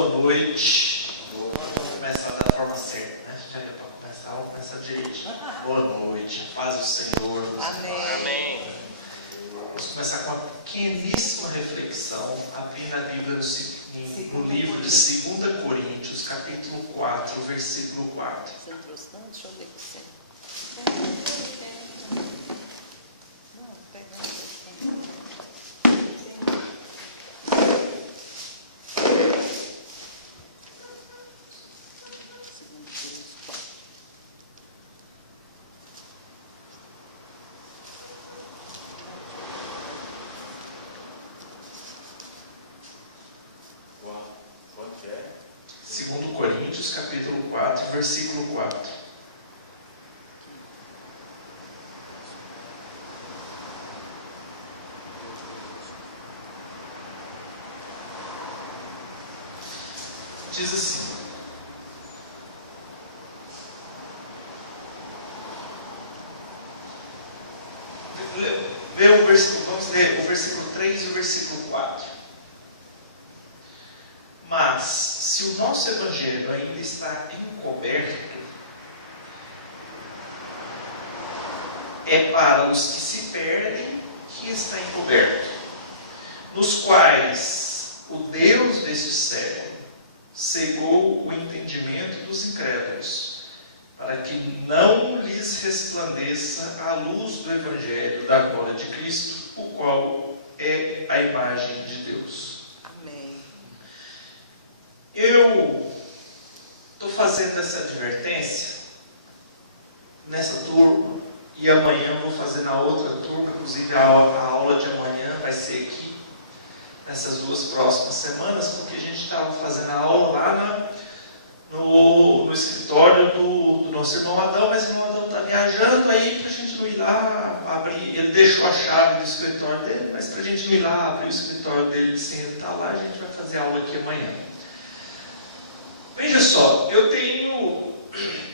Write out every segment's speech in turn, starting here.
Boa noite. Vamos começar da forma certa, né? Já deu para começar, vamos começar direito. Boa noite, paz do Senhor. Amém. Amém. Vamos começar com uma pequeníssima reflexão, abrindo a Bíblia no livro de 2 Coríntios, capítulo 4, versículo 4. Você trouxe não? Deixa eu ver com você. Não, pega. Quanto é? 2 Coríntios, capítulo 4, versículo 4. Diz assim: vamos ler o versículo 3 e o versículo 4. Mas, se o nosso evangelho ainda está encoberto, é para os que se perdem que está encoberto, nos quais o Deus deste século cegou o entendimento dos incrédulos, para que não lhes resplandeça a luz do evangelho da glória de Cristo, o qual é a imagem de Deus. Eu estou fazendo essa advertência nessa turma e amanhã vou fazer na outra turma, inclusive a aula de amanhã vai ser aqui, nessas duas próximas semanas, porque a gente estava fazendo a aula lá no escritório do nosso irmão Adão, mas o irmão Adão está viajando, aí para a gente não ir lá abrir, ele deixou a chave do escritório dele, mas para a gente não ir lá abrir o escritório dele sem ele estar lá, a gente vai fazer a aula aqui amanhã. Veja só, eu tenho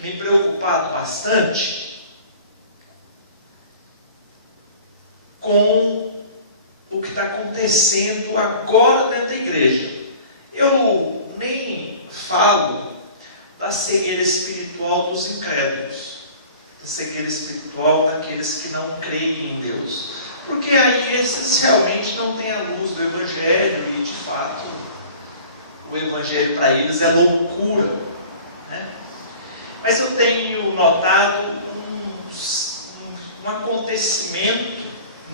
me preocupado bastante com o que está acontecendo agora dentro da igreja. Eu nem falo da cegueira espiritual dos incrédulos, da cegueira espiritual daqueles que não creem em Deus, porque aí essencialmente não tem a luz do Evangelho e de fato o Evangelho para eles é loucura, né? Mas eu tenho notado um acontecimento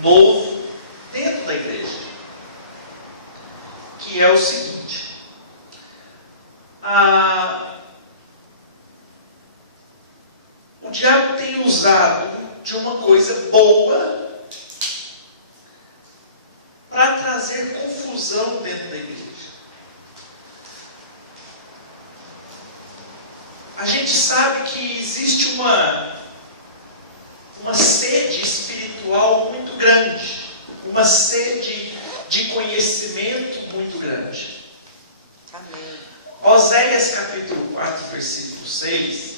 novo dentro da igreja, que é o seguinte: o diabo tem usado de uma coisa boa para trazer confusão dentro da igreja. A gente sabe que existe uma sede espiritual muito grande, uma sede de conhecimento muito grande. Amém. Oséias capítulo 4, versículo 6,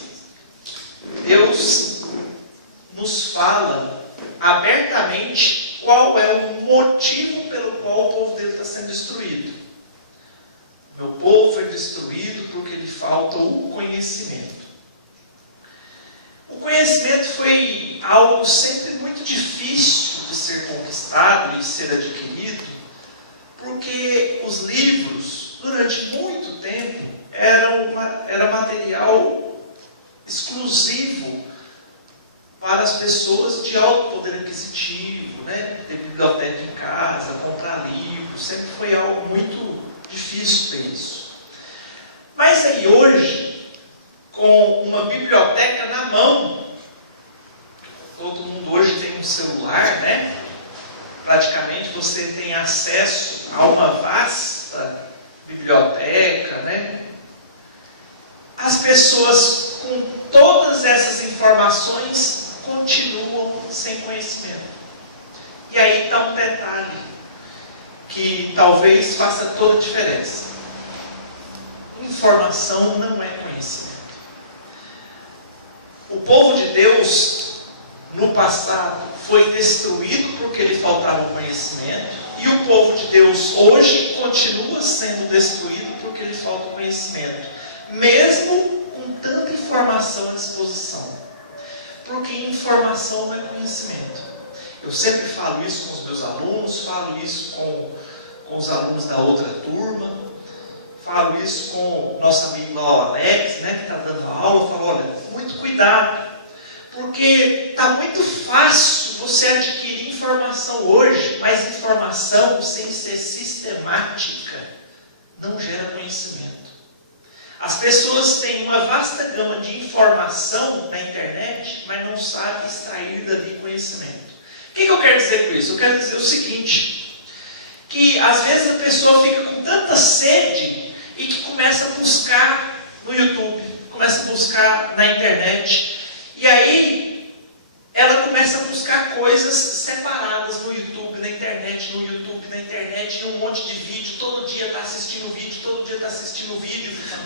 Deus nos fala abertamente qual é o motivo pelo qual o povo dele está sendo destruído. Meu povo é destruído porque lhe falta o conhecimento. O conhecimento foi algo sempre muito difícil de ser conquistado e ser adquirido, porque os livros, durante muito tempo, era material exclusivo para as pessoas de alto poder aquisitivo, né? Ter biblioteca em casa, comprar livros, sempre foi algo muito difícil ter isso. Mas aí hoje, com uma biblioteca na mão, todo mundo hoje tem um celular, né? Praticamente você tem acesso a uma vasta biblioteca, né? As pessoas com todas essas informações continuam sem conhecimento. E aí está um detalhe que talvez faça toda a diferença. Informação não é conhecimento. O povo de Deus, no passado, foi destruído porque lhe faltava conhecimento, E o povo de Deus hoje continua sendo destruído porque lhe falta conhecimento, mesmo com tanta informação à disposição. Porque informação não é conhecimento. Eu sempre falo isso com os meus alunos, falo isso com os alunos da outra turma, falo isso com o nosso amigo lá, o Alex, que está dando aula. Eu falo, olha, muito cuidado, porque está muito fácil você adquirir informação hoje, mas informação sem ser sistemática não gera conhecimento. As pessoas têm uma vasta gama de informação na internet, mas não sabem extrair dali conhecimento. O que eu quero dizer com isso? Eu quero dizer o seguinte, que às vezes a pessoa fica com tanta sede e que começa a buscar no YouTube, começa a buscar na internet, e aí ela começa a buscar coisas separadas no YouTube, na internet, e um monte de vídeo, todo dia está assistindo vídeo,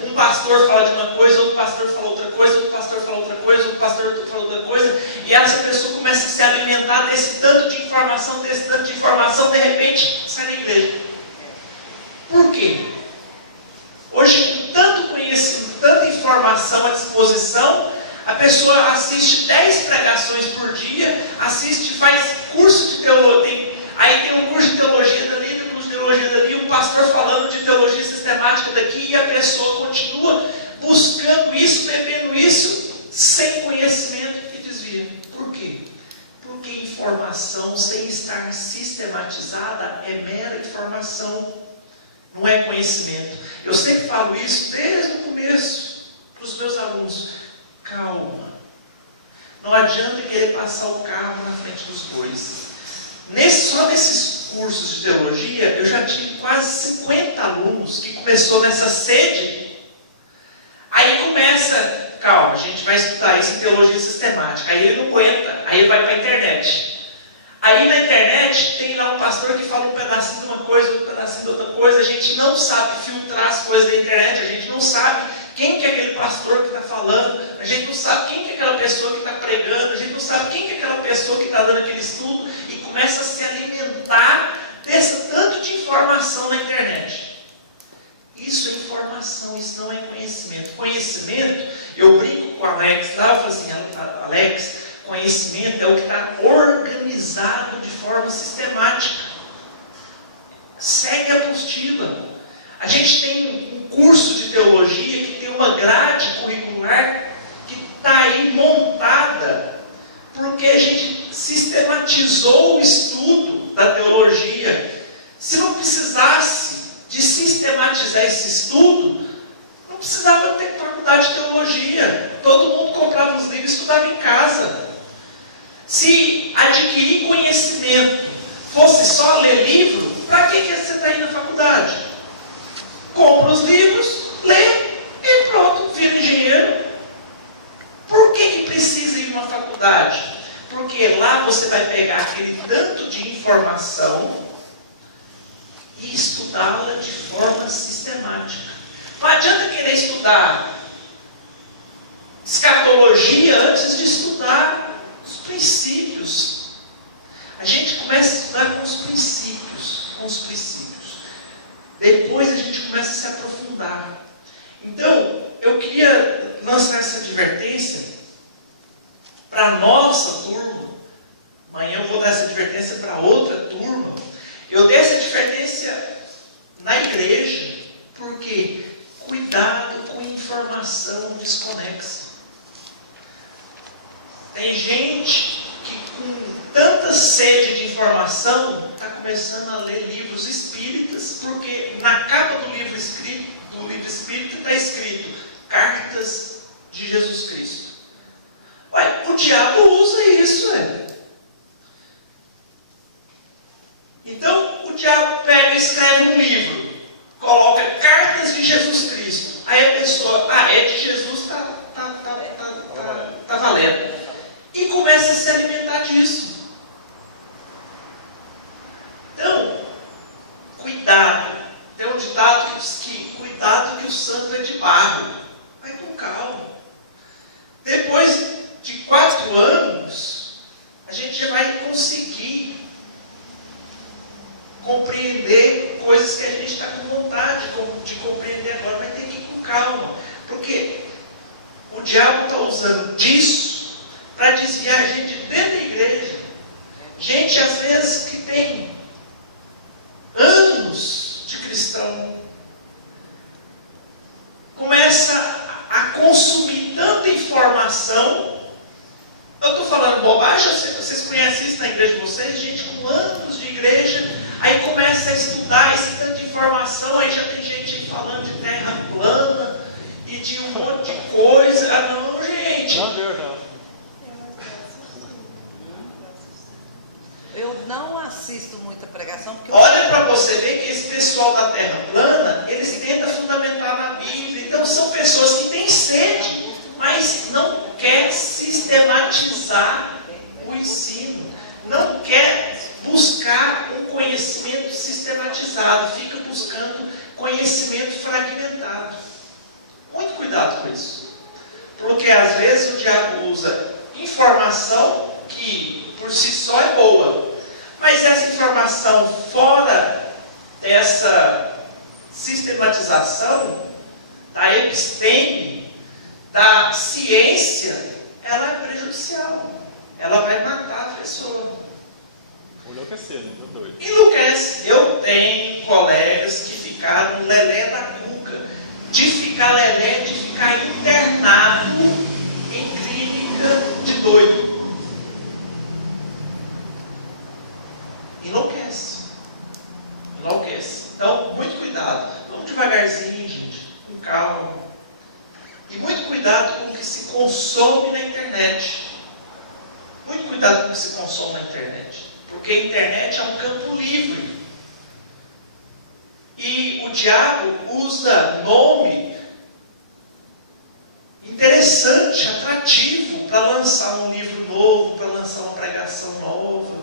um pastor fala de uma coisa, outro pastor fala outra coisa, outro pastor fala outra coisa, outro pastor fala outra coisa, e essa pessoa começa a se alimentar desse tanto de informação, de repente sai da igreja. Por quê? Hoje, com tanto conhecimento, tanta informação à disposição, a pessoa assiste 10 pregações por dia, faz curso de teologia, aí tem um curso de teologia dali, tem um curso de teologia dali, um pastor falando de teologia sistemática daqui, e a pessoa continua buscando isso, bebendo isso, sem conhecimento, e desvia. Por quê? Porque informação sem estar sistematizada é mera informação, não é conhecimento. Eu sempre falo isso desde o começo para os meus alunos. Calma. Não adianta querer passar o carro na frente dos bois. Só nesses cursos de teologia, eu já tive quase 50 alunos que começou nessa sede. Aí começa, calma, a gente vai estudar isso em teologia sistemática. Aí ele não aguenta, aí ele vai para a internet. Aí na internet tem lá um pastor que fala um pedacinho de uma coisa, um pedacinho de outra coisa. A gente não sabe filtrar as coisas da internet, a gente não sabe quem que é aquele pastor que está falando, a gente não sabe quem que é aquela pessoa que está pregando, a gente não sabe quem que é aquela pessoa que está dando aquele estudo, e começa a se alimentar desse tanto de informação na internet. Isso é informação, isso não é conhecimento. Conhecimento, eu brinco com o Alex lá, eu falo assim, Alex, conhecimento é o que está organizado de forma sistemática. Segue a apostila. A gente tem um curso de teologia que tem uma grade curricular que está aí montada porque a gente sistematizou o estudo da teologia. Se não precisasse de sistematizar esse estudo, não precisava ter faculdade de teologia. Todo mundo comprava os livros e estudava em casa. Se adquirir conhecimento fosse só ler livro, para que você está indo na faculdade? Compra os livros, lê e pronto, vira engenheiro. Por que precisa ir em uma faculdade? Porque lá você vai pegar aquele tanto de informação e estudá-la de forma sistemática. Não adianta querer estudar escatologia antes de estudar os princípios. A gente começa a estudar com os princípios. Depois a gente começa a se aprofundar. Então, eu queria lançar essa advertência para a nossa turma. Amanhã eu vou dar essa advertência para outra turma. Eu dei essa advertência na igreja, porque cuidado com informação desconexa. Tem gente que com tanta sede de informação está começando a ler livros espíritas, porque na capa do livro espírita está escrito Cartas de Jesus Cristo. Ué, o diabo usa isso, Então o diabo pega e escreve um livro, coloca Cartas de Jesus Cristo. Aí a pessoa, é de Jesus, tá valendo. E começa a se alimentar disso. Então, cuidado. Tem um ditado que diz que cuidado que o santo é de barro. Vai com calma. Depois de 4 anos, a gente já vai conseguir compreender coisas que a gente está com vontade de compreender agora, mas tem que ir com calma, porque o diabo está usando disso para desviar a gente de dentro da igreja. Gente, às vezes, que tem anos de cristão, começa a consumir tanta informação. Eu estou falando bobagem, vocês conhecem isso na igreja de vocês? Gente com anos de igreja, aí começa a estudar esse tanto de informação, aí já tem gente falando de terra plana e de um monte de coisa. Ah, não, gente. Não, Deus não. Eu não assisto muita pregação porque Olha para você ver que esse pessoal da terra plana, eles tentam fundamentar na Bíblia. Então são pessoas que têm sede, mas não quer sistematizar o ensino, não quer buscar um conhecimento sistematizado, fica buscando conhecimento fragmentado. Muito cuidado com isso, porque às vezes o diabo usa informação que por si só é boa, mas essa informação fora dessa sistematização, da episteme, da ciência, ela é prejudicial. Ela vai matar a pessoa. Enlouquecer, né? Tô doido. Enlouquece. Eu tenho colegas que ficaram lelé da cuca, de ficar lelé, de ficar internado em clínica de doido. Enlouquece. Enlouquece. Então, muito cuidado. Vamos devagarzinho, gente. Com calma. E muito cuidado com o que se consome na internet. Muito cuidado com o que se consome na internet. Porque a internet é um campo livre. E o diabo usa nome interessante, atrativo, para lançar um livro novo, para lançar uma pregação nova.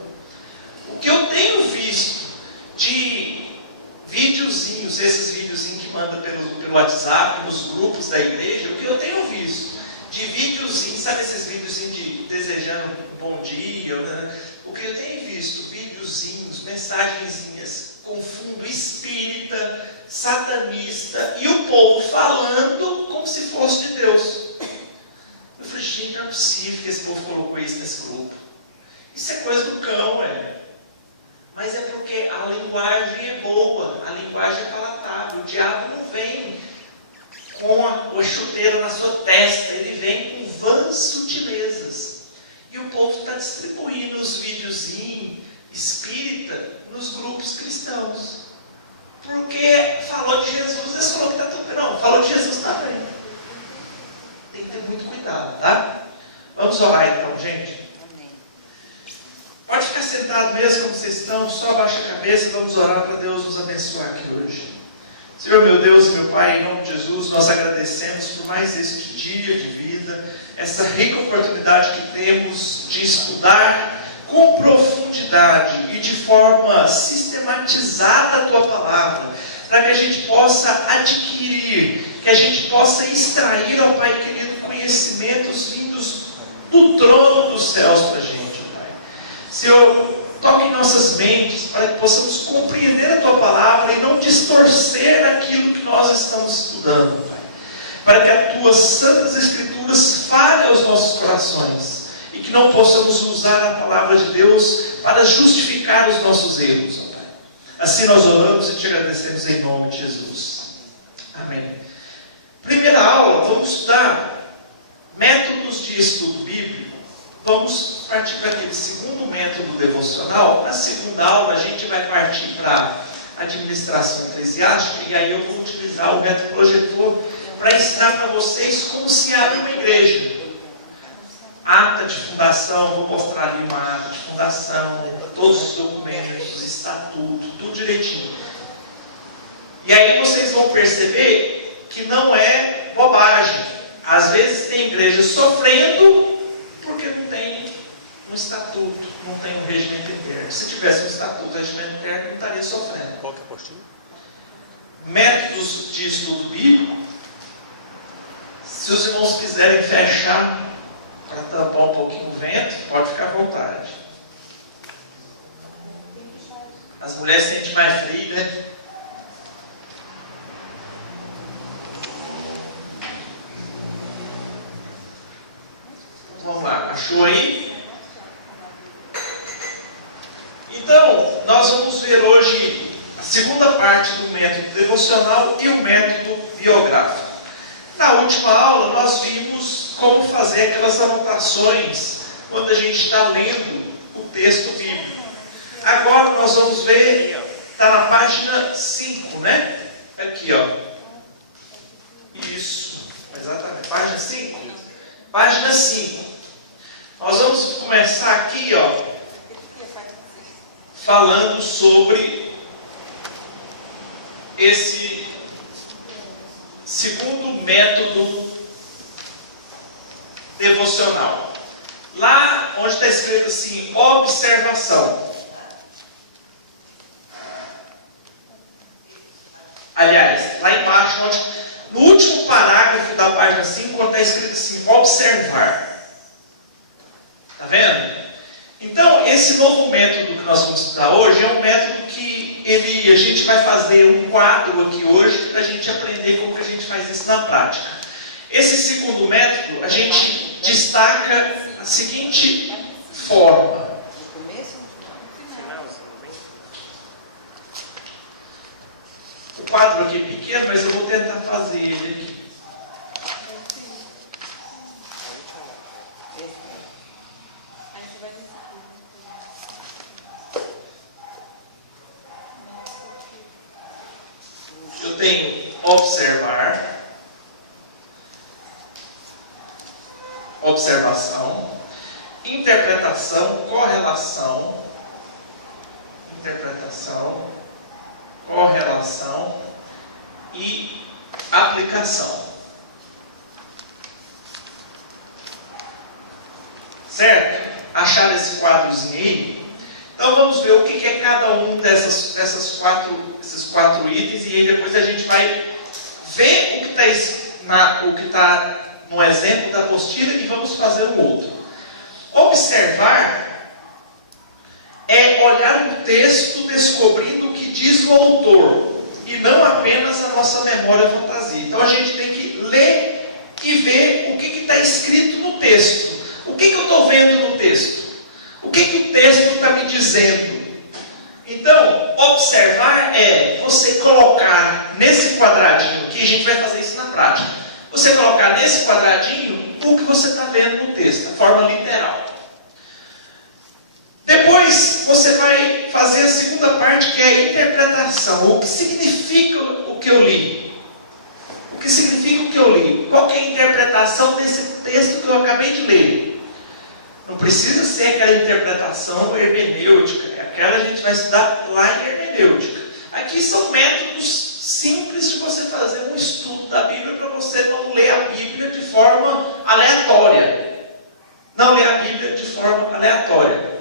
O que eu tenho visto de videozinhos, esses videozinhos que manda pelo WhatsApp, nos grupos da igreja, o que eu tenho visto de videozinhos, sabe esses videozinhos de desejando bom dia, né? O que eu tenho visto, videozinhos, mensagenzinhas com fundo espírita, satanista, e o povo falando como se fosse de Deus. Eu falei, gente, não é possível que esse povo colocou isso nesse grupo. Isso é coisa do cão, Mas é porque a linguagem é boa, a linguagem é palatável. O diabo não vem com a chuteira na sua testa, ele vem com vãs sutilezas. E o povo está distribuindo os videozinhos espírita nos grupos cristãos. Porque falou de Jesus, eles falaram que está tudo bem. Não, falou de Jesus, está bem. Tem que ter muito cuidado, tá? Vamos orar então, gente. Pode ficar sentado mesmo como vocês estão, só abaixa a cabeça e vamos orar para Deus nos abençoar aqui hoje. Senhor, meu Deus e meu Pai, em nome de Jesus, nós agradecemos por mais este dia de vida, essa rica oportunidade que temos de estudar com profundidade e de forma sistematizada a Tua Palavra, para que a gente possa adquirir, que a gente possa extrair, ó Pai querido, conhecimentos vindos do trono dos céus para a gente. Senhor, toque em nossas mentes para que possamos compreender a Tua Palavra e não distorcer aquilo que nós estamos estudando, Pai. Para que as Tuas santas Escrituras falem aos nossos corações e que não possamos usar a Palavra de Deus para justificar os nossos erros, Pai. Assim nós oramos e Te agradecemos em nome de Jesus. Amém. Primeira aula, vamos estudar métodos de estudo bíblico. Vamos partir para aquele segundo método devocional. Na segunda aula a gente vai partir para a administração eclesiástica e aí eu vou utilizar o método projetor para ensinar para vocês como se abre uma igreja. Ata de fundação, vou mostrar ali uma ata de fundação, todos os documentos, estatuto, tudo direitinho. E aí vocês vão perceber que não é bobagem. Às vezes tem igreja sofrendo porque não tem um estatuto, não tem um regimento interno. Se tivesse um estatuto, um regimento interno, não estaria sofrendo. Qual que é a apostila? Métodos de estudo bíblico. Se os irmãos quiserem fechar para tampar um pouquinho o vento, pode ficar à vontade. As mulheres sentem mais frio, né? Vamos lá, achou aí? Então, nós vamos ver hoje a segunda parte do método devocional e o método biográfico. Na última aula, nós vimos como fazer aquelas anotações quando a gente está lendo o texto bíblico. Agora nós vamos ver, está na página 5, né? Aqui, ó. Isso, exatamente. Página 5? Página 5. Nós vamos começar aqui, ó, falando sobre esse segundo método devocional. Lá onde está escrito assim, observação. Aliás, lá embaixo, no último parágrafo da página 5, está escrito assim, observar. Está vendo? Então, esse novo método que nós vamos estudar hoje é um método que a gente vai fazer um quadro aqui hoje para a gente aprender como que a gente faz isso na prática. Esse segundo método, a gente destaca a seguinte forma. O quadro aqui é pequeno, mas eu vou tentar fazer ele aqui. Eu tenho observar, observação, interpretação, correlação, e aplicação. Certo? Acharam esse quadrozinho aí? Então vamos ver o que é cada um esses quatro itens, e aí depois a gente vai ver o que está no exemplo da apostila e vamos fazer um outro. Observar é olhar o texto descobrindo o que diz o autor e não apenas a nossa memória e fantasia. Então a gente tem que ler e ver o que está escrito no texto. O que eu estou vendo no texto? O que o texto está me dizendo? Então, observar é você colocar nesse quadradinho aqui, a gente vai fazer isso na prática. Você colocar nesse quadradinho o que você está vendo no texto, da forma literal. Depois, você vai fazer a segunda parte, que é a interpretação. O que significa o que eu li? O que significa o que eu li? Qual que é a interpretação desse texto que eu acabei de ler? Não precisa ser aquela interpretação hermenêutica. Aquela a gente vai estudar lá em hermenêutica. Aqui são métodos simples de você fazer um estudo da Bíblia para você não ler a Bíblia de forma aleatória. Não ler a Bíblia de forma aleatória.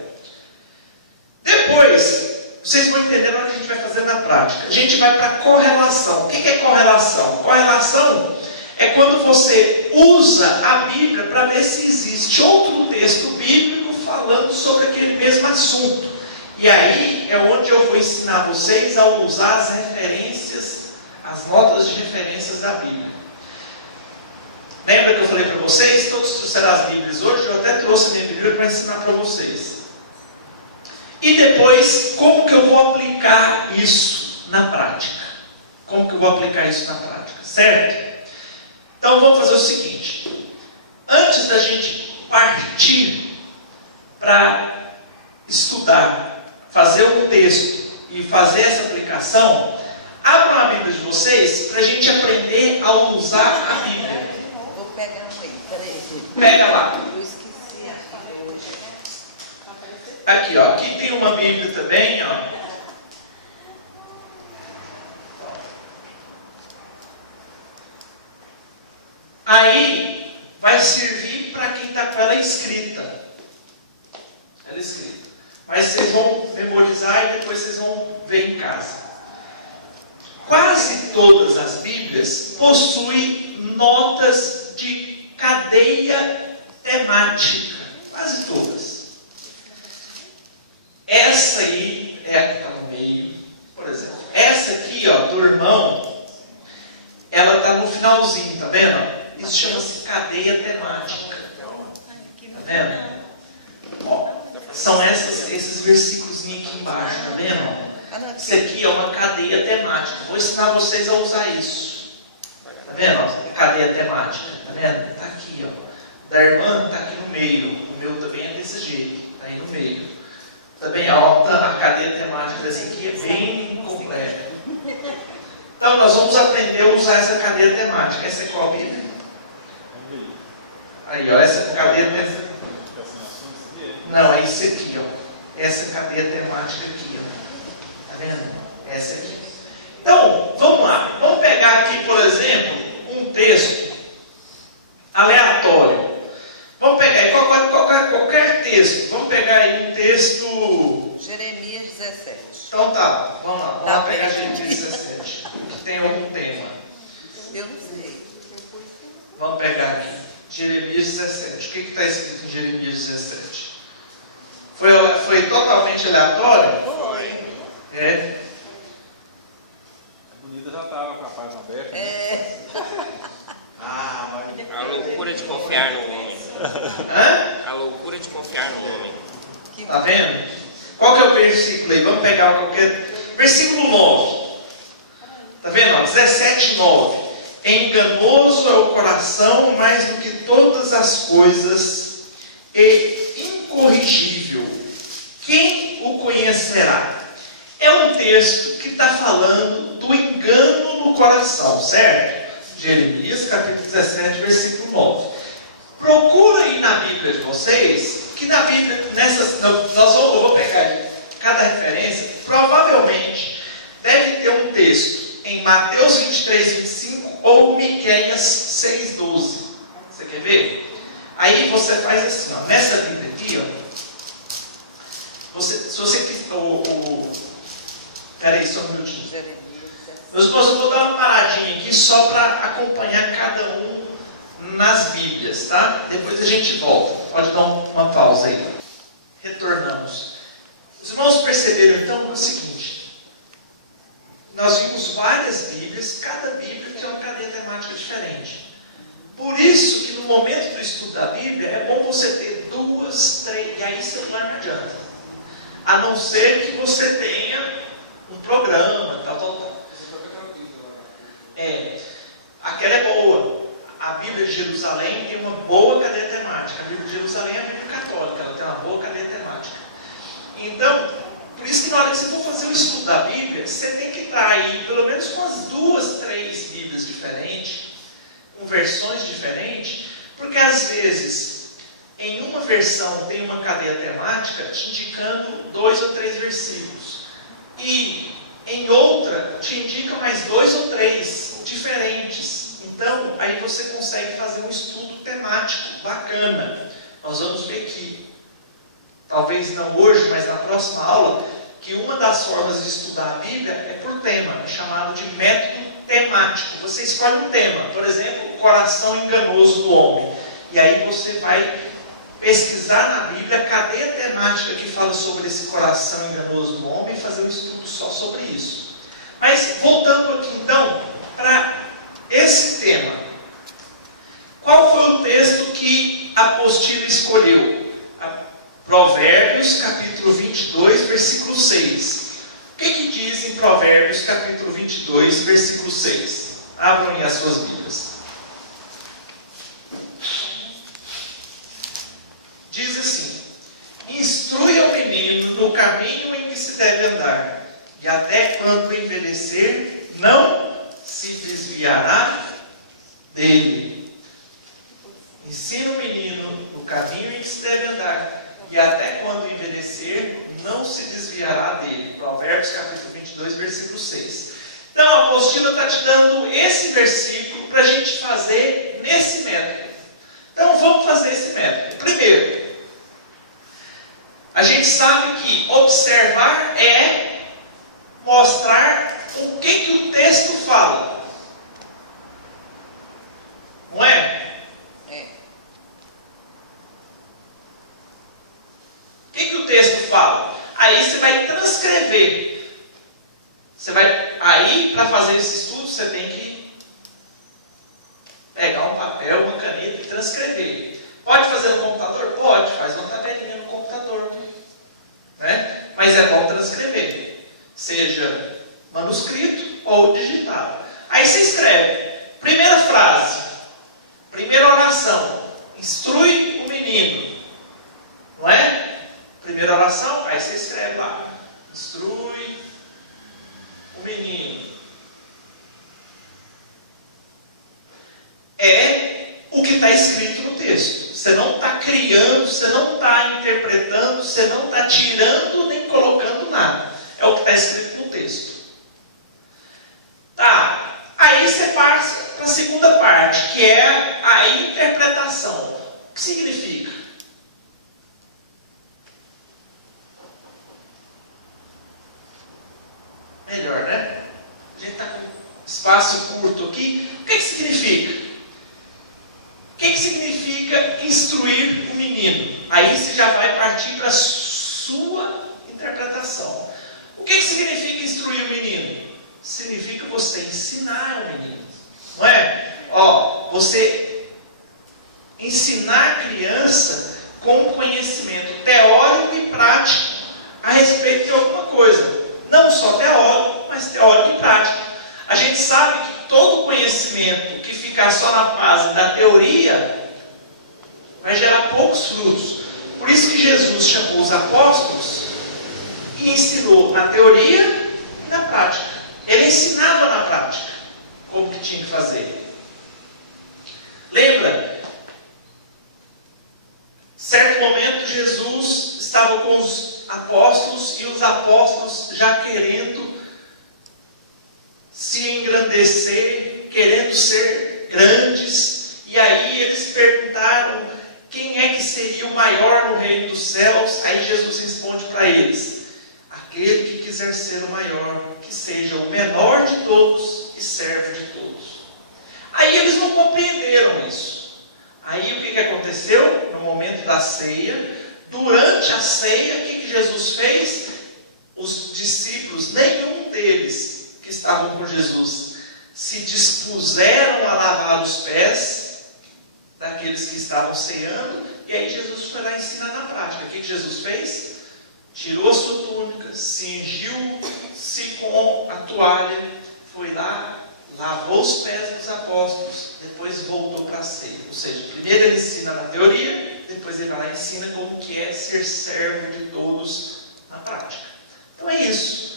Depois, vocês vão entender o que a gente vai fazer na prática. A gente vai para a correlação. O que é correlação? Correlação é quando você usa a Bíblia para ver se existe outro texto bíblico falando sobre aquele mesmo assunto. E aí é onde eu vou ensinar vocês a usar as referências, as notas de referências da Bíblia. Lembra que eu falei para vocês? Todos trouxeram as Bíblias hoje. Eu até trouxe a minha Bíblia para ensinar para vocês. E depois, como que eu vou aplicar isso na prática? Como que eu vou aplicar isso na prática? Certo? Então vamos fazer o seguinte. Antes da gente partir para estudar, fazer um texto e fazer essa aplicação, abram a Bíblia de vocês para a gente aprender a usar a Bíblia. Vou pegar um aí, peraí. Pega lá. Eu esqueci aqui hoje. Aqui, ó. Aqui tem uma Bíblia também, ó. Aí vai servir para quem está com ela escrita. Ela escrita. Mas vocês vão memorizar e depois vocês vão ver em casa. Quase todas as Bíblias possuem notas de cadeia temática. Quase todas. Essa aí é a que está no meio, por exemplo. Essa aqui, ó, do irmão, ela está no finalzinho, tá vendo? Isso chama-se cadeia temática. Tá vendo? Ó, são esses versículos aqui embaixo, tá vendo? Isso aqui é uma cadeia temática. Vou ensinar vocês a usar isso. Tá vendo? Ó, cadeia temática. Tá vendo? Tá aqui, ó. Da irmã tá aqui no meio. O meu também é desse jeito. Tá aí no meio. Também a cadeia temática dessa aqui é bem completa. Então nós vamos aprender a usar essa cadeia temática. Essa é qual a Bíblia? Aí, ó, essa cadeia temática. Não, é isso aqui, ó. Essa cadeia temática aqui, ó. Tá vendo? Essa aqui. Então, vamos lá. Vamos pegar aqui, por exemplo, um texto aleatório. Vamos pegar aí qualquer texto. Vamos pegar aí um texto. Jeremias 17. Então tá, vamos lá. Vamos pegar Jeremias 17. Que tem algum tema. Eu não sei. Vamos pegar aqui. Jeremias 17. O que está escrito em Jeremias 17? Foi totalmente aleatório? Foi. É. A bonita já estava com a página aberta. É. A loucura de confiar no homem. Hã? A loucura de confiar no homem. Tá vendo? Qual que é o versículo aí? Vamos pegar qualquer. Versículo 9. Tá vendo? 17:9. Enganoso é o coração mais do que todas as coisas e incorrigível. Quem o conhecerá? É um texto que está falando do engano no coração, certo? Jeremias capítulo 17, versículo 9. Procura aí na Bíblia de vocês, que na Bíblia, eu vou pegar aí cada referência, provavelmente deve ter um texto em Mateus 23, 25 ou Miqueias 6, 12. Você quer ver? Aí você faz assim, ó, nessa Bíblia aqui, ó, se você quiser, peraí, só um minutinho. Jeremias 17. Meus irmãos, eu vou dar uma paradinha aqui só para acompanhar cada um nas Bíblias, tá? Depois a gente volta. Pode dar uma pausa aí. Retornamos. Os irmãos perceberam então o seguinte: nós vimos várias Bíblias, cada Bíblia tem uma cadeia temática diferente. Por isso que no momento do estudo da Bíblia é bom você ter 2, 3, e aí celular não adianta. A não ser que você tenha um programa, tal. Aquela é boa. A Bíblia de Jerusalém tem uma boa cadeia temática. A Bíblia de Jerusalém é a Bíblia católica, ela tem uma boa cadeia temática. Então, por isso que na hora que você for fazer o estudo da Bíblia, você tem que estar aí pelo menos com as 2, 3 Bíblias diferentes, com versões diferentes, porque às vezes em uma versão tem uma cadeia temática te indicando 2 ou 3 versículos, e em outra te indica mais 2 ou 3 diferentes. Então, aí você consegue fazer um estudo temático bacana. Nós vamos ver que, talvez não hoje, mas na próxima aula, que uma das formas de estudar a Bíblia é por tema, é chamado de método temático. Você escolhe um tema, por exemplo, o coração enganoso do homem. E aí você vai pesquisar na Bíblia a cadeia temática que fala sobre esse coração enganoso do homem e fazer um estudo só sobre isso. Mas, voltando aqui então, para esse tema. Qual foi o texto que a apostila escolheu? Provérbios, capítulo 22, versículo 6. O que diz em Provérbios, capítulo 22, versículo 6? Abram aí as suas Bíblias. Diz assim: instrui ao menino no caminho em que se deve andar, e até quando envelhecer, não se desviará dele. Ensina o menino no caminho em que se deve andar, e até quando envelhecer, não se desviará dele. Provérbios capítulo 22, versículo 6. Então a apostila está te dando esse versículo para a gente fazer nesse método. Então vamos fazer esse método. Primeiro, a gente sabe que observar é mostrar o que o texto fala. Não é? É. O que o texto fala? Aí você escreve, primeira frase, primeira oração, instrui o menino, não é? Primeira oração, aí você escreve lá, instrui o menino. É o que está escrito no texto. Você não está criando, você não está interpretando, você não está tirando nem colocando nada. É o que está escrito no texto. Tá. Aí você passa para a segunda parte, que é a interpretação. O que significa? Melhor, né? A gente está com espaço curto aqui. O que significa? O que significa instruir o menino? Aí você já vai partir para a sua interpretação. O que significa instruir o menino? Significa você ensinar o menino. Não é? Você ensinar a criança com conhecimento teórico e prático a respeito de alguma coisa. Não só teórico, mas teórico e prático. A gente sabe que todo conhecimento que ficar só na base da teoria vai gerar poucos frutos. Por isso que Jesus chamou os apóstolos e ensinou na teoria e na prática. Ele ensinava na prática como que tinha que fazer. Lembra? Certo momento Jesus estava com os apóstolos e os apóstolos já querendo se engrandecer, querendo ser grandes, e aí eles perguntaram quem é que seria o maior no reino dos céus. Aí Jesus responde para eles: aquele que quiser ser o maior, que seja o menor de todos e servo de todos. Aí eles não compreenderam isso. Aí o que aconteceu? No momento da ceia, durante a ceia, o que Jesus fez? Os discípulos, nenhum deles que estavam com Jesus se dispuseram a lavar os pés daqueles que estavam ceando, e aí Jesus foi lá ensinar na prática. O que Jesus fez? Tirou a sua túnica, cingiu-se com a toalha, foi lá, lavou os pés dos apóstolos, depois voltou para a ceia. Ou seja, primeiro ele ensina na teoria, depois ele vai lá e ensina como que é ser servo de todos na prática. Então é isso.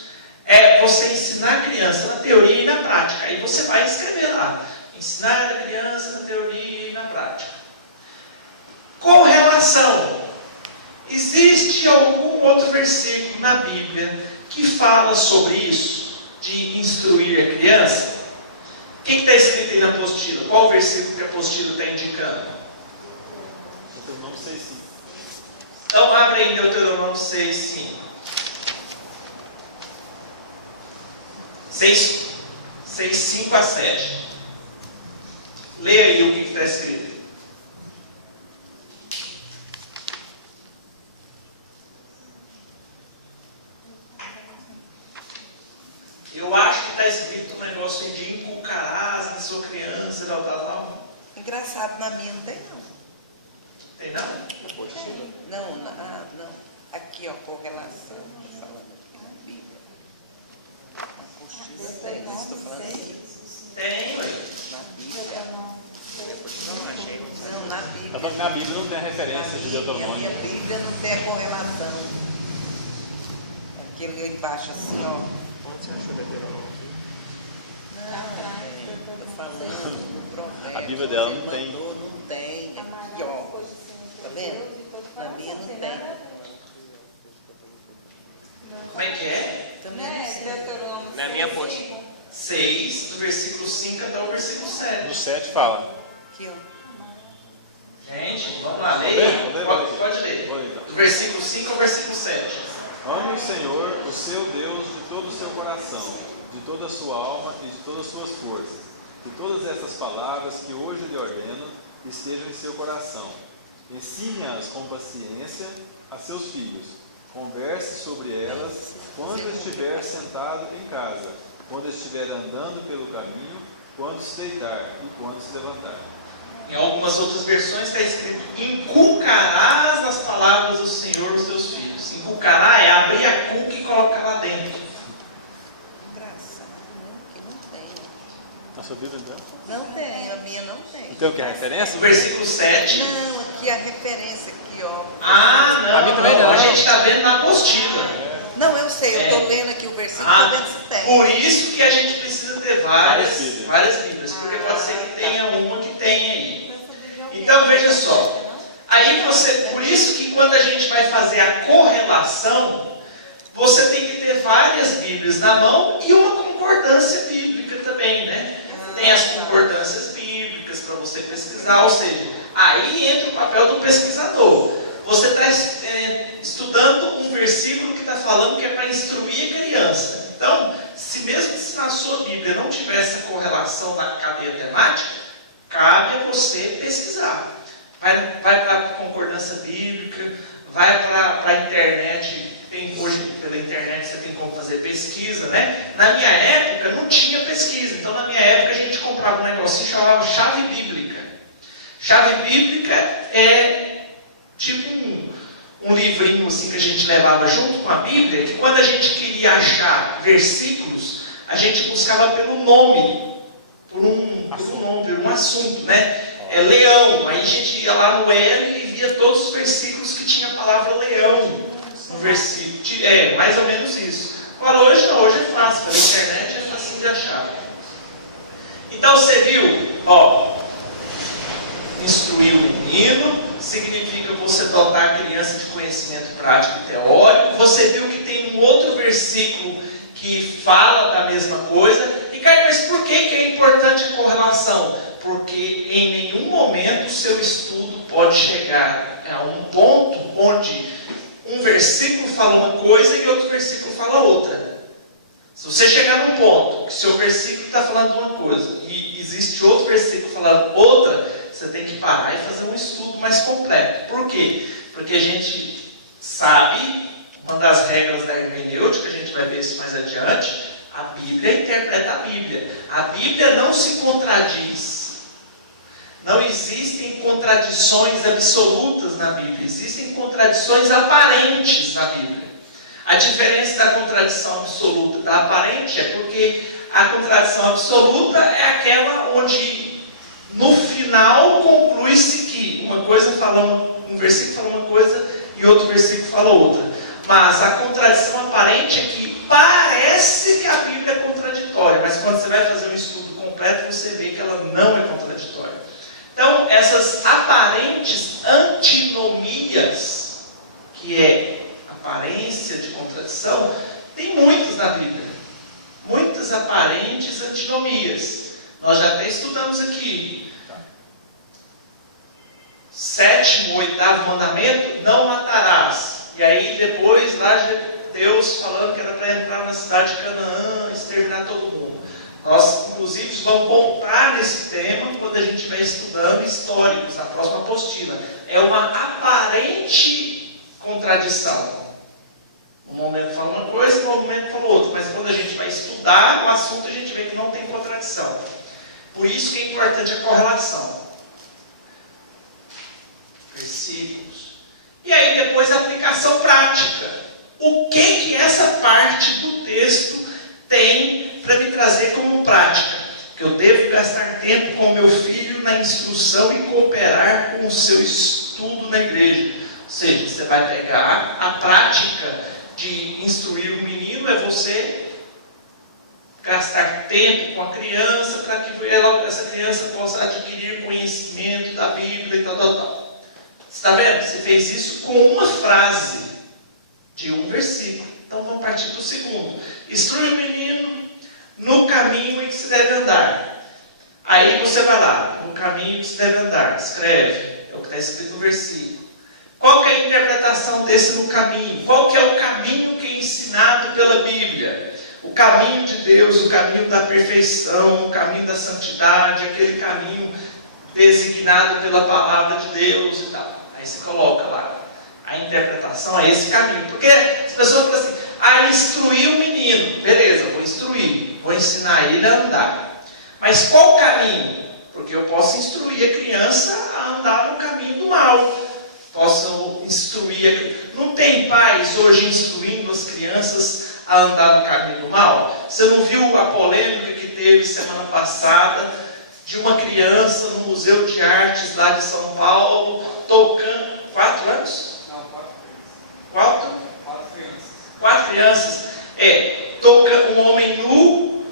É você ensinar a criança na teoria e na prática. Aí você vai escrever lá: ensinar a criança na teoria e na prática. Correlação. Existe algum outro versículo na Bíblia que fala sobre isso? De instruir a criança? O que está escrito aí na apostila? Qual versículo que a apostila está indicando? Deuteronômio 6:5. Então abre aí Deuteronômio 6:5. 6:5 a 7. Leia aí o que está escrito. Eu acho que está escrito um negócio de inculcarás na sua criança, tal. Engraçado, na minha não tem não. Tem não? Não. Aqui, ó, correlação. Estou falando aqui na Bíblia. Uma coxinha tem, estou falando aqui. Tem, ué. Na Bíblia. Não achei. Não, na Bíblia. Eu falo que na Bíblia não tem a referência de A Deuteronômio. minha Bíblia não tem a correlação. Aquele ali embaixo assim, ó. Onde você achou Deuteronômio? Estou falando no provérbio. A Bíblia dela não Você tem. mandou, não tem. Aqui, ó. Tá vendo? Na minha não tem. Como é que é? Também não sei. Na minha apostila. 6, do versículo 5 até o versículo 7. No 7 fala. Aqui, ó. Gente, vamos lá, Pode leia. ler? Pode ler. Vou ler, então. Do versículo 5 ao versículo 7. Ame o Senhor, o seu Deus, de todo o seu coração, de toda a sua alma e de todas as suas forças. Que todas essas palavras que hoje lhe ordeno estejam em seu coração. Ensine-as com paciência a seus filhos. Converse sobre elas quando estiver sentado em casa, quando estiver andando pelo caminho, quando se deitar e quando se levantar. Em algumas outras versões está escrito: inculcarás as palavras do Senhor aos teus filhos. Inculcará é abrir a cuca e colocar lá dentro. Engraçado, que não tem. A sua Bíblia não? Não tem, a minha não tem. Então, que é a referência? No versículo 7. Não, aqui a referência aqui, ó. Ah, não. A mim também não. A gente está vendo na apostila. Não, eu sei, eu estou lendo aqui o versículo, Ah, estou vendo se tem. por isso que a gente precisa ter várias Várias Bíblias. Porque Ah, pode ser que tá. tenha uma que tenha aí. Então, veja só. Aí por isso que quando a gente vai fazer a correlação, você tem que ter várias Bíblias na mão e uma concordância bíblica também, né? Tem as concordâncias bíblicas para você pesquisar, ou seja, aí entra o papel do pesquisador. Você está estudando um versículo que está falando que é para instruir a criança. Então, mesmo se na sua Bíblia não tiver essa correlação na cadeia temática, cabe a você pesquisar. Vai para a concordância bíblica, vai para a internet. Hoje, pela internet, você tem como fazer pesquisa, né? Na minha época, não tinha pesquisa. Então, na minha época, a gente comprava um negocinho chamado chave bíblica. Chave bíblica é tipo um livrinho assim, que a gente levava junto com a Bíblia, que quando a gente queria achar versículos, a gente buscava pelo nome, por um assunto, né? Leão. Aí a gente ia lá no L e via todos os versículos que tinha a palavra leão no versículo. É, mais ou menos isso. Agora hoje não, hoje é fácil, pela internet é fácil de achar. Então você viu, ó, instruir o menino significa você dotar a criança de conhecimento prático e teórico. Você viu que tem um outro versículo que fala da mesma coisa. Ricardo, mas por que é importante a correlação? Porque em nenhum momento o seu estudo pode chegar a um ponto onde um versículo fala uma coisa e outro versículo fala outra. Se você chegar num ponto que seu versículo está falando uma coisa e existe outro versículo falando outra, você tem que parar e fazer um estudo mais completo. Por quê? Porque a gente sabe, uma das regras da hermenêutica, a gente vai ver isso mais adiante, a Bíblia interpreta a Bíblia. A Bíblia não se contradiz. Não existem contradições absolutas na Bíblia, existem contradições aparentes na Bíblia. A diferença da contradição absoluta da aparente é porque a contradição absoluta é aquela onde no final conclui-se que uma coisa fala um versículo fala uma coisa e outro versículo fala outra. Mas a contradição aparente é que parece que a Bíblia é contraditória, mas quando você vai fazer um estudo completo, você vê que ela não é contraditória. Então, essas aparentes antinomias, que é aparência de contradição, tem muitas na Bíblia. Muitas aparentes antinomias. Nós já até estudamos aqui. 7º, 8º mandamento, não matarás. E aí depois lá Deus falando que era para entrar na cidade de Canaã, exterminar todo mundo. Nós, inclusive, vamos voltar nesse tema quando a gente estiver estudando históricos, na próxima apostila. É uma aparente contradição. Um momento fala uma coisa, no outro momento fala outra. Mas quando a gente vai estudar o assunto, a gente vê que não tem contradição. Por isso que é importante a correlação. Versículos. E aí depois a aplicação prática. O que essa parte do texto tem para me trazer como prática? Que eu devo gastar tempo com meu filho na instrução e cooperar com o seu estudo na igreja. Ou seja, você vai pegar a prática de instruir o menino, é você gastar tempo com a criança para que essa criança possa adquirir conhecimento da Bíblia e tal. Você está vendo? Você fez isso com uma frase de um versículo. Então vamos partir do segundo. Instrui o menino no caminho em que se deve andar. Aí você vai lá, no caminho que se deve andar, escreve, é o que está escrito no versículo. Qual que é a interpretação desse no caminho? Qual que é o caminho que é ensinado pela Bíblia? O caminho de Deus, o caminho da perfeição, o caminho da santidade, aquele caminho designado pela palavra de Deus e tal. Aí você coloca lá, a interpretação é esse caminho. Porque as pessoas falam assim, instruir o menino. Beleza, vou instruir, vou ensinar ele a andar. Mas qual caminho? Porque eu posso instruir a criança a andar no caminho do mal. Posso instruir. Não tem pais hoje instruindo as crianças a andar no caminho do mal? Você não viu a polêmica que teve semana passada de uma criança no Museu de Artes lá de São Paulo, tocando. 4 anos? Não, 4? 4 crianças. 4 crianças. Toca um homem nu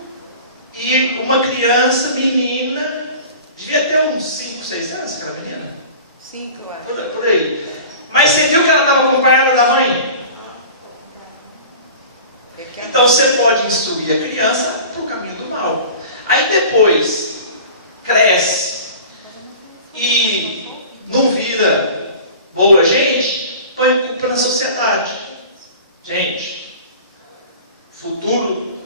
e uma criança, menina, devia ter uns 5, 6 anos, aquela menina. 5, eu acho. Por aí. Mas você viu que ela estava acompanhada da mãe? Então você pode instruir a criança para o caminho do mal. Aí depois cresce e não vira boa gente, põe culpa na sociedade. Gente, o futuro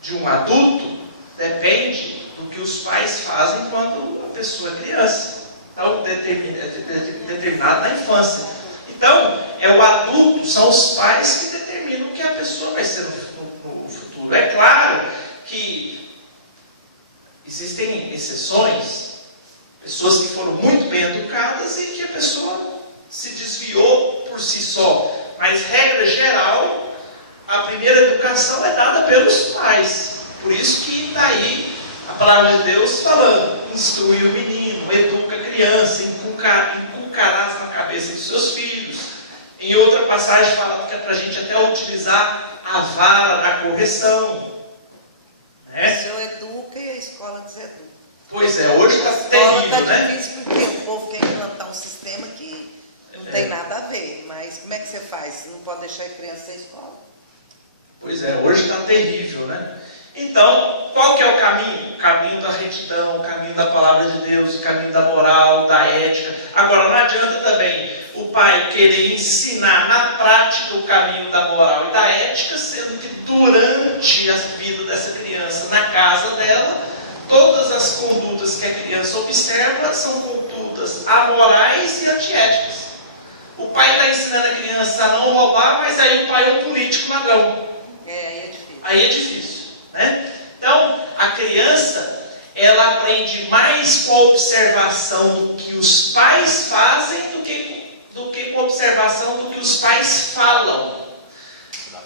de um adulto depende do que os pais fazem quando a pessoa é criança. Então, determinado na infância. Então, é o adulto, são os pais que determinam o que a pessoa vai ser no futuro. É claro que existem exceções, pessoas que foram muito bem educadas e que a pessoa se desviou por si só. Mas, regra geral, a primeira educação é dada pelos pais. Por isso que está aí a palavra de Deus falando: instrui o menino, educa a criança, inculcarás na cabeça dos seus filhos. Em outra passagem fala que é para a gente até utilizar a vara da correção. O senhor educa e a escola deseduca. Pois é, hoje está A escola terrível, está né? difícil porque o povo quer implantar um sistema que não tem nada a ver. Mas como é que você faz? Não pode deixar a criança sem escola. Pois é, hoje está terrível, né? Então, qual que é o caminho? O caminho da retidão, o caminho da palavra de Deus, o caminho da moral, da ética. Agora, não adianta também o pai querer ensinar na prática o caminho da moral e da ética, sendo que durante a vida dessa criança, na casa dela, todas as condutas que a criança observa são condutas amorais e antiéticas. O pai está ensinando a criança a não roubar, mas aí o pai é um político ladrão. Aí é difícil. Aí é difícil, né? Então, a criança, ela aprende mais com a observação do que os pais fazem do que com a observação do que os pais falam.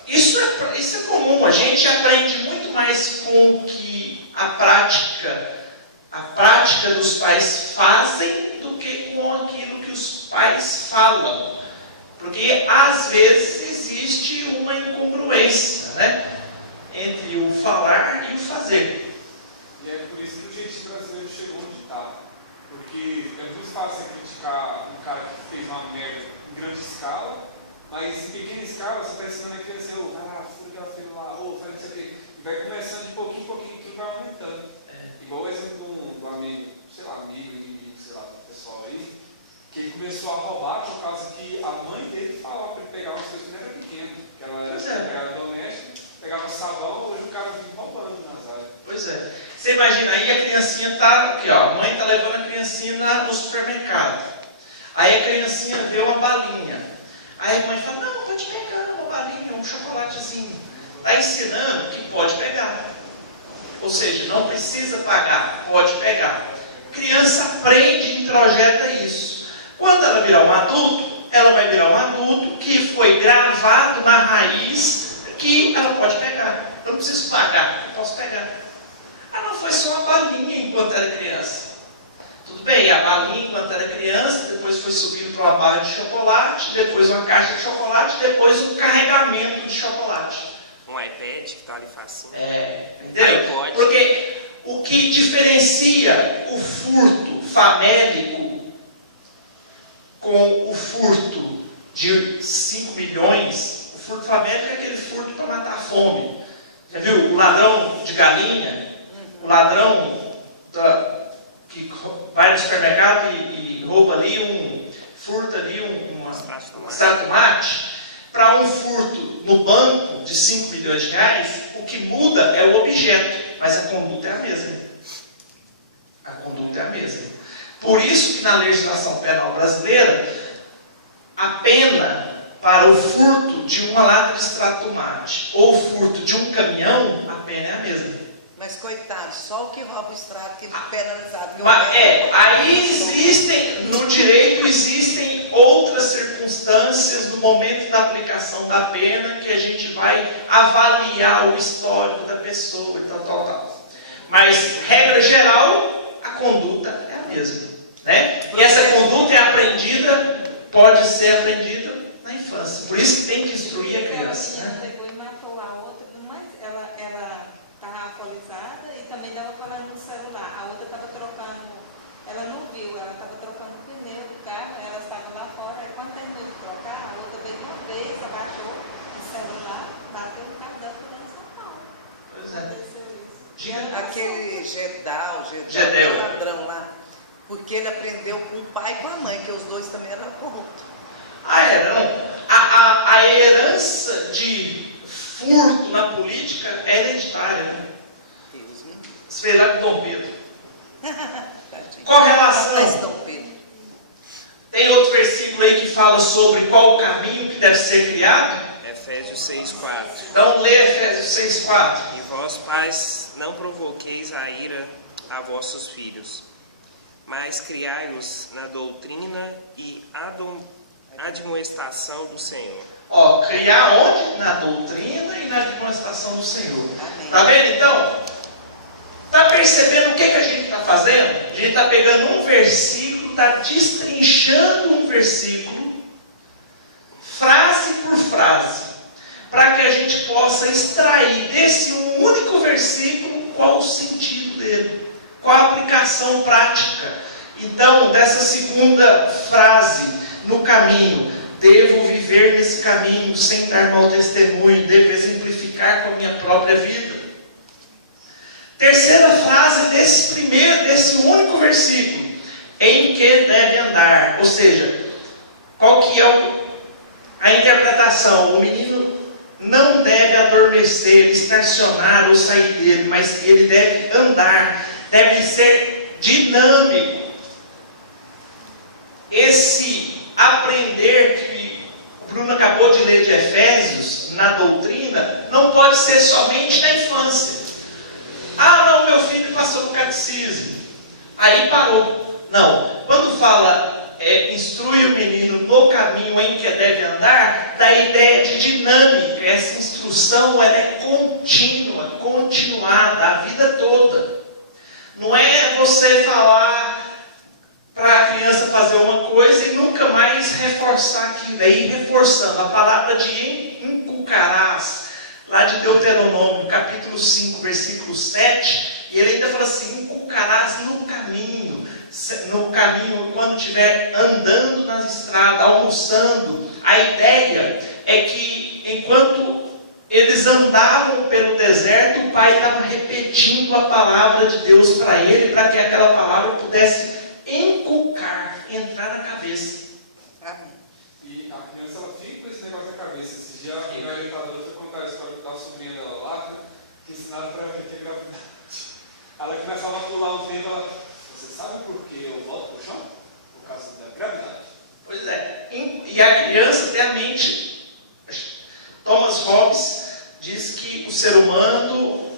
Isso é comum, a gente aprende muito mais com o que a prática dos pais fazem do que com aquilo que os pais falam. Porque às vezes existe uma incongruência, né, entre o falar e o fazer. E é por isso que o jeitinho brasileiro chegou onde está. Porque é muito fácil você criticar um cara que fez uma merda em grande escala, mas em pequena escala você está ensinando a criança, fura que ela fez lá, faz isso aqui. E vai começando de pouquinho em pouquinho, tudo vai aumentando. Igual o exemplo do amigo, sei lá, do pessoal aí, que ele começou a roubar por causa que a mãe dele falava para ele pegar umas coisas que não era pequena, que ela era empregada doméstica, pegava sabão, hoje o cara vive roubando nas áreas. Pois é. Você imagina, aí a criancinha está aqui, ó, a mãe está levando a criancinha no supermercado. Aí a criancinha vê uma balinha. Aí a mãe fala: não, estou te pegando uma balinha, um chocolatezinho. Está ensinando que pode pegar. Ou seja, não precisa pagar, pode pegar. Criança aprende e introjeta isso. Quando ela virar um adulto, ela vai virar um adulto que foi gravado na raiz que ela pode pegar. Eu não preciso pagar, eu posso pegar. Ah, não, foi só uma balinha enquanto era criança. Tudo bem, a balinha enquanto era criança, depois foi subindo para uma barra de chocolate, depois uma caixa de chocolate, depois um carregamento de chocolate. Um iPad que está ali facinho. Entendeu? iPod. Porque o que diferencia o furto famélico com o furto de 5 milhões, o furto famélico é aquele furto para matar a fome. Já viu? O ladrão de galinha, o ladrão que vai no supermercado e rouba ali, furta ali um extrato de tomate. Para um furto no banco de 5 milhões de reais, o que muda é o objeto, mas a conduta é a mesma. A conduta é a mesma. Por isso que na legislação penal brasileira, a pena para o furto de uma lata de extrato de tomate ou o furto de um caminhão, a pena é a mesma. Mas coitado, só o que rouba o extrato que é penalizado. Aí existem, no direito existem outras circunstâncias no momento da aplicação da pena que a gente vai avaliar o histórico da pessoa e tal. Mas, regra geral, a conduta é a mesma. Né? E essa conduta é aprendida, pode ser aprendida na infância. Por isso que tem que instruir a criança. Ela Né? pegou e matou a outra, mas ela estava alcoolizada e também estava falando no celular. A outra estava trocando, ela não viu, ela estava trocando o pneu do carro, ela estava lá fora. Aí quando terminou de trocar, a outra veio uma vez, abaixou o celular, bateu no carro dela lá em São Paulo. Pois é. Aconteceu isso. Aquele Gedal, Gedel. o ladrão lá, porque ele aprendeu com o pai e com a mãe, que os dois também eram corruptos. Ah, era, não. A herança de furto na política é hereditária. Né? Deus me livre. Você vê lá com Dom Pedro. Tadinho. Correlação. Mas Dom Pedro. Tem outro versículo aí que fala sobre qual o caminho que deve ser criado. Efésios 6:4. Então lê Efésios 6,4. E vós, pais, não provoqueis a ira a vossos filhos, mas criai-os na doutrina e admoestação do Senhor. Ó, criar onde? Na doutrina e na demonstração do Senhor. Amém. Tá vendo então? Tá percebendo o que a gente está fazendo? A gente está pegando um versículo, está destrinchando um versículo, frase por frase, para que a gente possa extrair desse único versículo qual o sentido dele, qual a aplicação prática. Então, dessa segunda frase, no caminho, devo viver nesse caminho sem dar mau testemunho, devo exemplificar com a minha própria vida. Terceira frase desse único versículo, em que deve andar, ou seja, qual que é a interpretação? O menino não deve adormecer, estacionar ou sair dele, mas ele deve andar, deve ser dinâmico. Esse aprender que o Bruno acabou de ler de Efésios, na doutrina, não pode ser somente na infância. Ah, não, meu filho passou no catecismo, aí parou. Não, quando fala instrui o menino no caminho em que deve andar, dá a ideia de dinâmica. Essa instrução ela é contínua, continuada, a vida toda. Não é você falar para a criança fazer uma coisa e nunca mais reforçar aquilo. É ir reforçando. A palavra de inculcarás, lá de Deuteronômio, capítulo 5, versículo 7, e ele ainda fala assim, inculcarás no caminho, quando estiver andando nas estradas, almoçando. A ideia é que enquanto eles andavam pelo deserto, o pai estava repetindo a palavra de Deus para ele, para que aquela palavra pudesse inculcar, entrar na cabeça. Amém. E a criança ela fica com esse negócio na cabeça. Esse dia a minha orientadora foi contar a história da sobrinha dela lá, que ensinaram para ela que tinha gravidade. Ela começava a pular um tempo, ela, você sabe por que eu volto pro chão? Por causa da gravidade. Pois é, e a criança tem a mente. Thomas Hobbes diz que o ser humano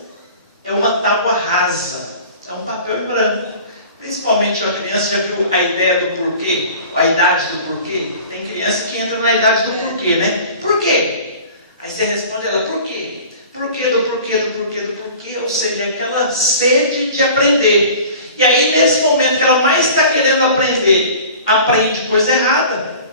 é uma tábua rasa, é um papel em branco. Principalmente a criança, já viu a ideia do porquê? A idade do porquê? Tem criança que entra na idade do porquê, né? Por quê? Aí você responde ela, por quê? Porquê do porquê, do porquê, do porquê? Ou seja, aquela sede de aprender. E aí, nesse momento que ela mais está querendo aprender, aprende coisa errada.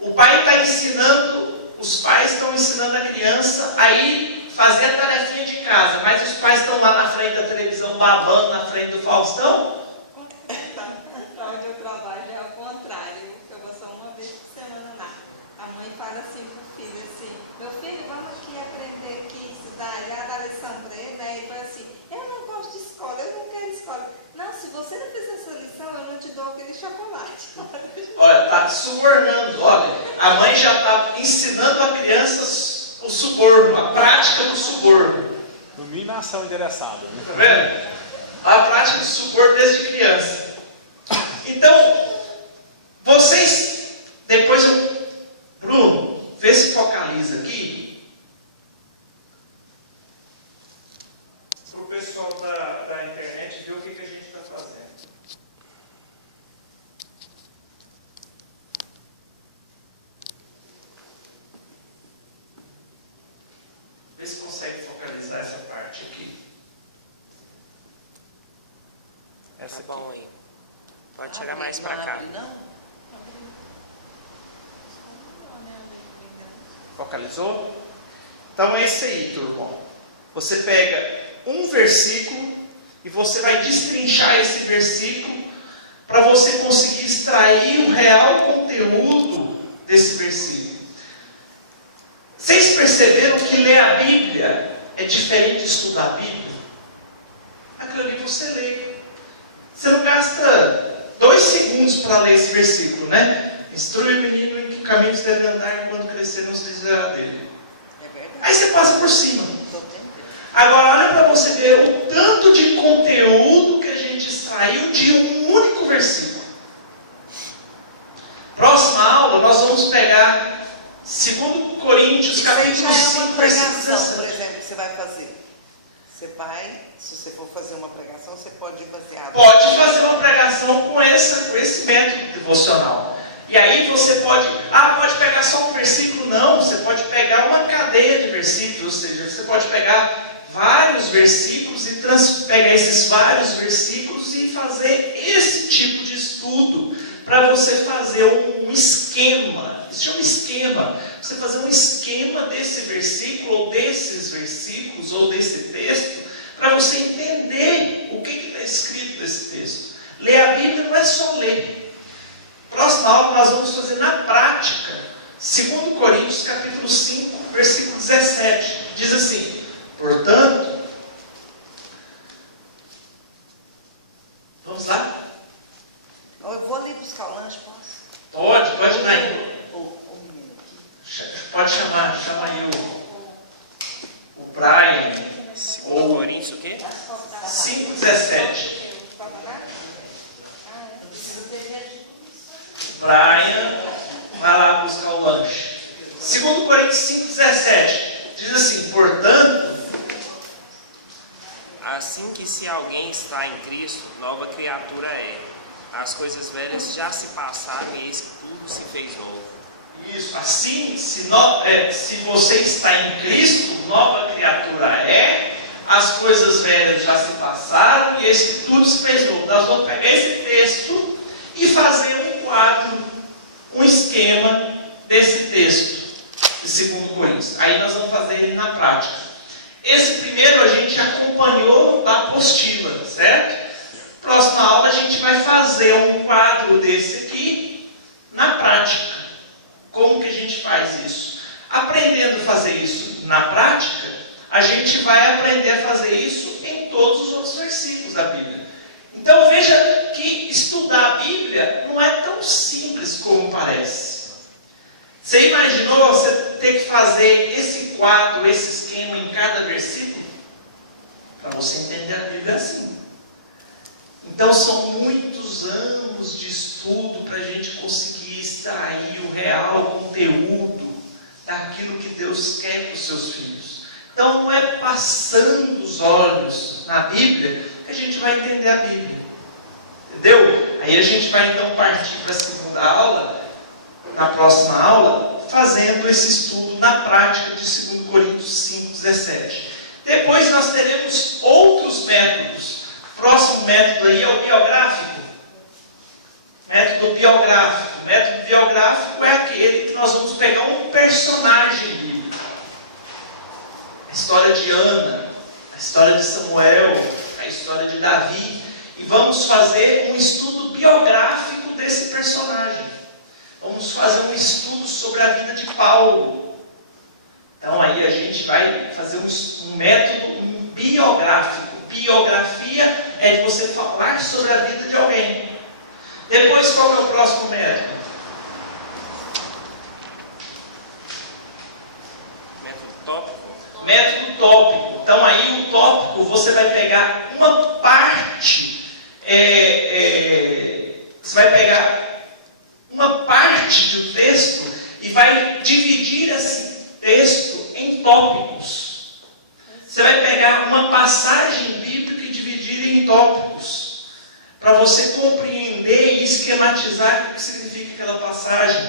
O pai está ensinando, os pais estão ensinando a criança a ir fazer a tarefinha de casa, mas os pais estão lá na frente da televisão, babando na frente do Faustão. Para onde eu trabalho é ao contrário, eu vou só uma vez por semana lá. A mãe fala assim para o filho assim, meu filho, vamos aqui aprender aqui, estudar, e a lição para ele, aí ele fala assim, eu não gosto de escola, eu não quero escola. Não, se você não fizer essa lição, eu não te dou aquele chocolate. Olha, está subornando, olha, a mãe já está ensinando a criança o suborno, a prática do suborno. No mínimo, ação endereçada. Né? Tá vendo? A prática do suborno desde criança. Então, vocês, depois Bruno, vê se focaliza aqui. Para o pessoal da internet ver o que a gente está fazendo. Vê se consegue focalizar essa parte aqui. Tá Essa bom aqui. aí. Pode chegar mais pra cá. Não. Focalizou? Então é isso aí, turma. Você pega um versículo e você vai destrinchar esse versículo para você conseguir extrair o real conteúdo desse versículo. Vocês perceberam que ler a Bíblia é diferente de estudar a Bíblia? Aquilo ali você lê. Você não gasta 2 segundos para ler esse versículo, né? Instrui o menino em que caminhos deve andar, e quando crescer não se desviará dele. É verdade. Aí você passa por cima. Tô tentando. Agora olha para você ver o tanto de conteúdo que a gente extraiu de um único versículo. Próxima aula nós vamos pegar 2 Coríntios, capítulo 5, uma versículo pregação, por 17. exemplo, que você vai fazer. Você vai, se você for fazer uma pregação, você pode ir baseado. Pode fazer uma pregação com esse método devocional. E aí você pode pegar só um versículo? Não, você pode pegar uma cadeia de versículos, ou seja, você pode pegar vários versículos e pegar esses vários versículos e fazer esse tipo de estudo para você fazer um esquema. Isso é um esquema. Você fazer um esquema desse versículo, ou desses versículos, ou desse texto, para você entender o que está escrito nesse texto. Ler a Bíblia não é só ler. Próxima aula nós vamos fazer na prática. 2 Coríntios, capítulo 5, versículo 17. Diz assim: portanto, vamos lá? Eu vou ali buscar o lanche, posso? Pode ir lá. O menino aqui. Pode chama aí o Brian. 2 Ou Coríntios, o quê? 5,17. Brian vai lá buscar o lanche. 2 Coríntios 5,17 diz assim: portanto, Assim que se alguém está em Cristo, nova criatura é. As coisas velhas já se passaram e eis que tudo se fez novo. isso, assim, se você está em Cristo, nova criatura é, as coisas velhas já se passaram e eis que tudo se fez novo. Nós vamos pegar esse texto e fazer um quadro, um esquema desse texto, de 2 Coríntios. Aí nós vamos fazer ele na prática. Esse primeiro a gente acompanhou da apostila, certo? Próxima aula a gente vai fazer um quadro desse aqui na prática. Como que a gente faz isso? Aprendendo a fazer isso na prática, a gente vai aprender a fazer isso em todos os outros versículos da Bíblia. Então veja que estudar a Bíblia não é tão simples como parece. Você imaginou você ter que fazer esse quadro, esse esquema em cada versículo? Para você entender a Bíblia assim. Então são muitos anos de estudo para a gente conseguir extrair o real conteúdo daquilo que Deus quer para os seus filhos. Então não é passando os olhos na Bíblia que a gente vai entender a Bíblia. Entendeu? Aí a gente vai então partir para a segunda aula, na próxima aula, fazendo esse estudo na prática de 2 Coríntios 5,17. Depois nós teremos outros métodos. O próximo método aí é o biográfico. Método biográfico. O método biográfico é aquele que nós vamos pegar um personagem bíblico. A história de Ana, a história de Samuel, a história de Davi, e vamos fazer um estudo biográfico desse personagem. Vamos fazer um estudo sobre a vida de Paulo. Então aí a gente vai fazer um método biográfico. Biografia é de você falar sobre a vida de alguém. Depois, qual é o próximo método? Método tópico. Método tópico. Então aí o tópico você vai pegar uma parte, você vai pegar uma parte de um texto e vai dividir esse texto em tópicos. Você vai pegar uma passagem bíblica e dividir em tópicos, para você compreender e esquematizar o que significa aquela passagem.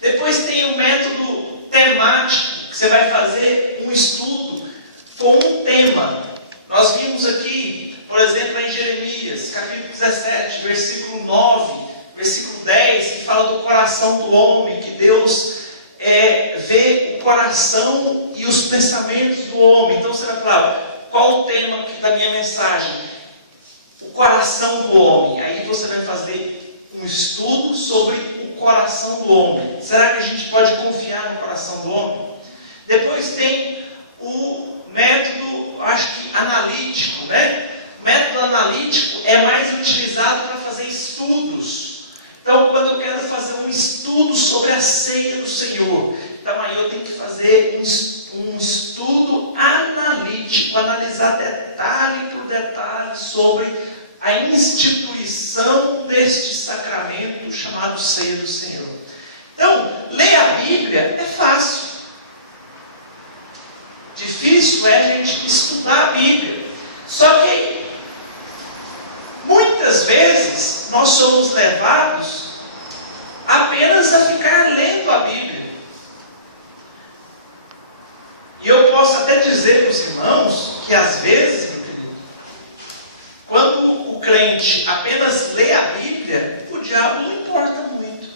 Depois tem o método temático, que você vai fazer um estudo com um tema. Nós vimos aqui, por exemplo, em Jeremias, capítulo 17, versículo 9, versículo 10, que fala do coração do homem, que Deus vê o coração e os pensamentos do homem. Então você vai falar, qual o tema aqui da minha mensagem? O coração do homem. Aí você vai fazer um estudo sobre o coração do homem. Será que a gente pode confiar no coração do homem? Depois tem o método, acho que analítico, né? O método analítico é mais utilizado para fazer estudos. Então, quando eu quero fazer um estudo sobre a ceia do Senhor, então aí eu tenho que fazer um estudo analítico, analisar detalhe por detalhe sobre a instituição deste sacramento chamado ceia do Senhor. Então, ler a Bíblia é fácil. Difícil é a gente estudar a Bíblia. Só que muitas vezes nós somos levados apenas a ficar lendo a Bíblia. E eu posso até dizer para os irmãos que às vezes, meu querido, quando o crente apenas lê a Bíblia, o diabo não importa muito.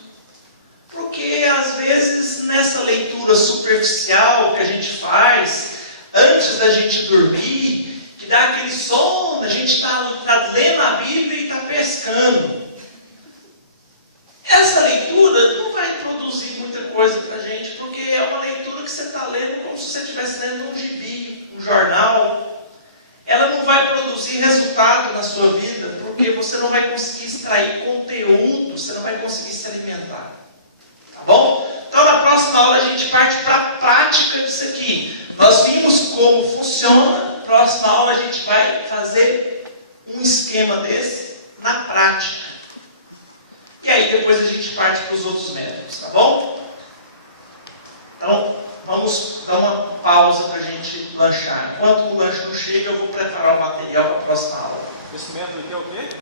Porque às vezes nessa leitura superficial que a gente faz, antes da gente dormir, que dá aquele sono, a gente está lendo a Bíblia e está pescando. Essa leitura não vai produzir muita coisa para a gente, porque é uma leitura que você está lendo como se você estivesse lendo um gibi, um jornal. Ela não vai produzir resultado na sua vida, porque você não vai conseguir extrair conteúdo, você não vai conseguir se alimentar. Tá bom? Então na próxima aula a gente parte para a prática disso aqui. Nós vimos como funciona, na próxima aula a gente vai fazer um esquema desse na prática. E aí depois a gente parte para os outros métodos, tá bom? Então, vamos dar uma pausa para a gente lanchar. Enquanto o lanche não chega, eu vou preparar o material para a próxima aula. Esse método aqui é o quê?